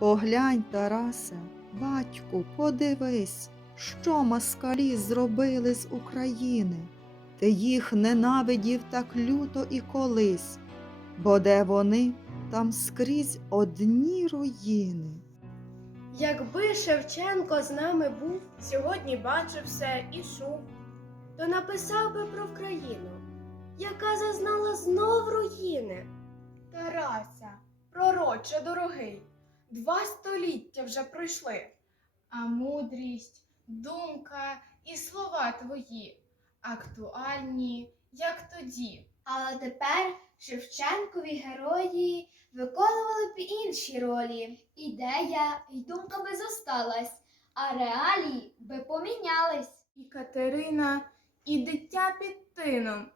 Поглянь, Тарасе, батьку, подивись, що москалі зробили з України. Ти їх ненавидів так люто і колись, бо де вони, там скрізь одні руїни. Якби Шевченко з нами був, сьогодні бачив все і чув, то написав би про Вкраїну, яка зазнала знов руїни. Тарася, пророче дорогий, два століття вже пройшли, а мудрість, думка і слова твої актуальні, як тоді. Але тепер Шевченкові герої виконували б інші ролі. Ідея й думка би зосталась, а реалії би помінялись. І Катерина, і дитя під тином,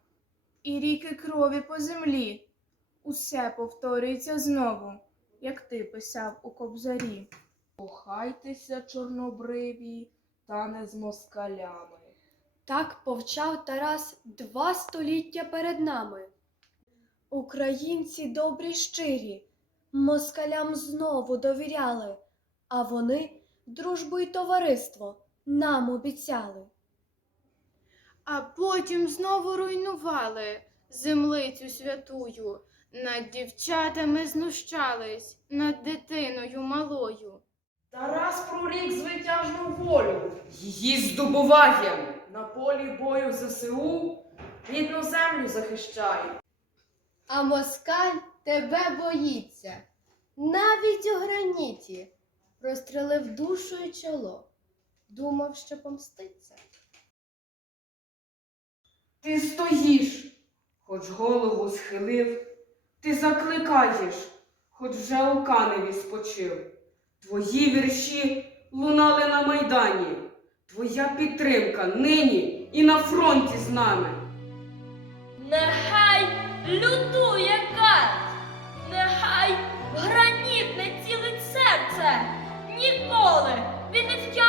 і ріки крові по землі. Усе повторюється знову, як ти писав у кобзарі. Кохайтеся, чорнобриві, та не з москалями. Так повчав Тарас два століття перед нами. Українці добрі й щирі, москалям знову довіряли, а вони дружбу й товариство нам обіцяли. А потім знову руйнували землицю святую, над дівчатами знущались, над дитиною малою. Тарас прорік звитяжну волю, її здобуваєм на полі бою ЗСУ рідну землю захищає. А москаль тебе боїться, навіть у граніті прострелив душу й чоло, думав, що помститься. Ти стоїш, хоч голову схилив, ти закликаєш, хоч вже у каневі спочив. Твої вірші лунали на майдані, твоя підтримка нині і на фронті з нами. Нехай лютує кат, нехай гранітне цілить серце, ніколи він не втягне.